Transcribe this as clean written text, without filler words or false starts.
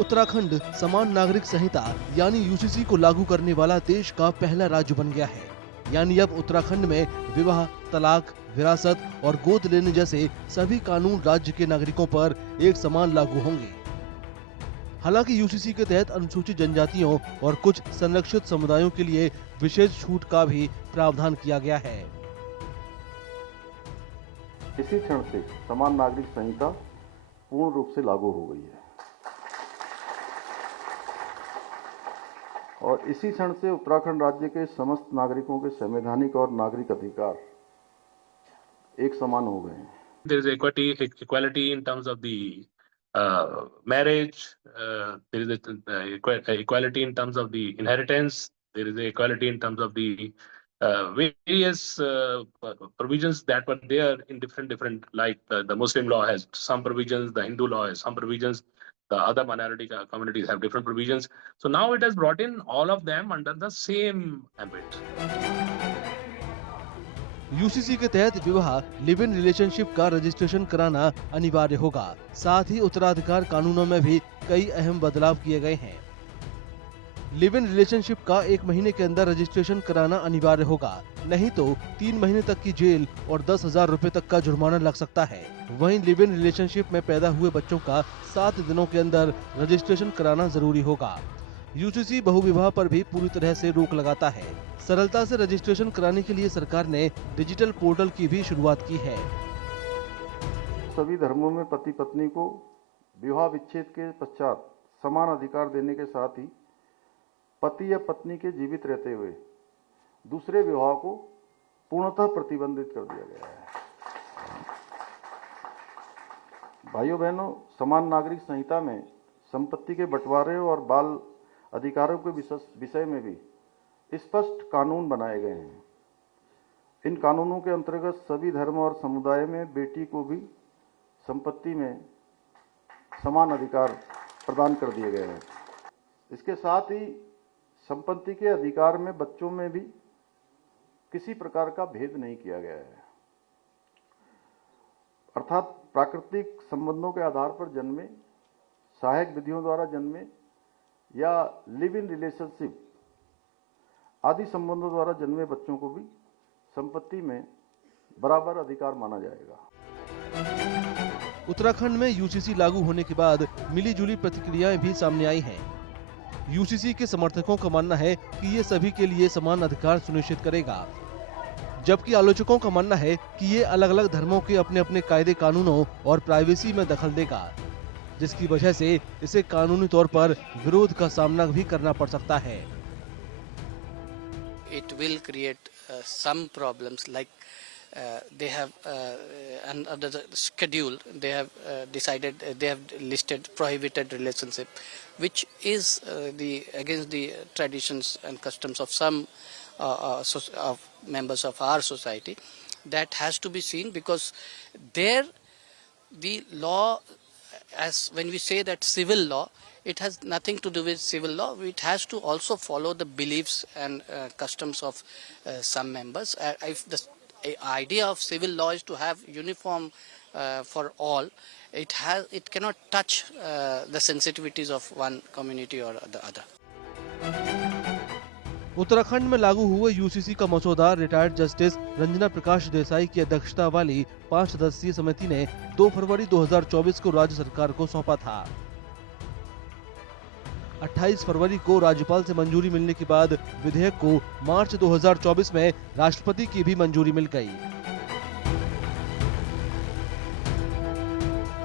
उत्तराखंड समान नागरिक संहिता यानी यूसीसी को लागू करने वाला देश का पहला राज्य बन गया है। यानी अब उत्तराखंड में विवाह, तलाक, विरासत और गोद लेने जैसे सभी कानून राज्य के नागरिकों पर एक समान लागू होंगे। हालांकि यूसीसी के तहत अनुसूचित जनजातियों और कुछ संरक्षित समुदायों के लिए विशेष छूट का भी प्रावधान किया गया है। इसी क्षण से समान नागरिक संहिता पूर्ण रूप से लागू हो गई है और इसी क्षण से उत्तराखंड राज्य के समस्त नागरिकों के संवैधानिक और नागरिक अधिकार एक समान हो गए हैं। There is equality in terms of the marriage. There is equality in terms of the inheritance. There is equality in terms of the various provisions that were there in different like the Muslim law has some provisions, the Hindu law has some provisions, the other minority communities have different provisions. So now it has brought in all of them under the same ambit. UCC के तहत विवाह live in relationship का registration कराना अनिवार्य होगा। साथ ही उत्तराधिकार कानूनों में भी कई अहम बदलाव किए गए हैं। लिव इन रिलेशनशिप का 1 महीने के अंदर रजिस्ट्रेशन कराना अनिवार्य होगा, नहीं तो 3 महीने तक की जेल और 10,000 रुपए तक का जुर्माना लग सकता है। वहीं लिव इन रिलेशनशिप में पैदा हुए बच्चों का 7 दिनों के अंदर रजिस्ट्रेशन कराना जरूरी होगा। यूसीसी बहुविवाह पर भी पूरी तरह से रोक लगाता है। सरलता से रजिस्ट्रेशन कराने के लिए सरकार ने डिजिटल पोर्टल की भी शुरुआत की है। सभी धर्मों में पति पत्नी को विवाह विच्छेद के पश्चात समान अधिकार देने के साथ ही पति या पत्नी के जीवित रहते हुए दूसरे विवाह को पूर्णतः प्रतिबंधित कर दिया गया है। भाइयों बहनों, समान नागरिक संहिता में संपत्ति के बंटवारे और बाल अधिकारों के विषय में भी स्पष्ट कानून बनाए गए हैं। इन कानूनों के अंतर्गत सभी धर्म और समुदाय में बेटी को भी संपत्ति में समान अधिकार प्रदान कर दिए गए हैं। इसके साथ ही संपत्ति के अधिकार में बच्चों में भी किसी प्रकार का भेद नहीं किया गया है। अर्थात प्राकृतिक संबंधों के आधार पर जन्मे, सहायक विधियों द्वारा जन्मे या लिव इन रिलेशनशिप आदि संबंधों द्वारा जन्मे बच्चों को भी संपत्ति में बराबर अधिकार माना जाएगा। उत्तराखंड में यूसीसी लागू होने के बाद मिली-जुली प्रतिक्रियाएं भी सामने आई हैं। यूसीसी के समर्थकों का मानना है कि ये सभी के लिए समान अधिकार सुनिश्चित करेगा, जबकि आलोचकों का मानना है कि ये अलग-अलग धर्मों के अपने-अपने कायदे कानूनों और प्राइवेसी में दखल देगा, जिसकी वजह से इसे कानूनी तौर पर विरोध का सामना भी करना पड़ सकता है। It will create some problems like they have under the schedule they have decided they have listed prohibited relationship, which is against the traditions and customs of some of members of our society. That has to be seen because there the law, as when we say that civil law, it has nothing to do with civil law. It has to also follow the beliefs and customs of some members. If the idea of civil law is to have uniform for all, it cannot touch the sensitivities of one community or the other. Uttarakhand में लागू हुए UCC का मसौदा retired justice Ranjana Prakash Desai की अध्यक्षता वाली 5 सदस्यीय समिति ने 2 फरवरी 2024 को राज्य सरकार को सौंपा था। 28 फरवरी को राज्यपाल से मंजूरी मिलने के बाद विधेयक को मार्च 2024 में राष्ट्रपति की भी मंजूरी मिल गई।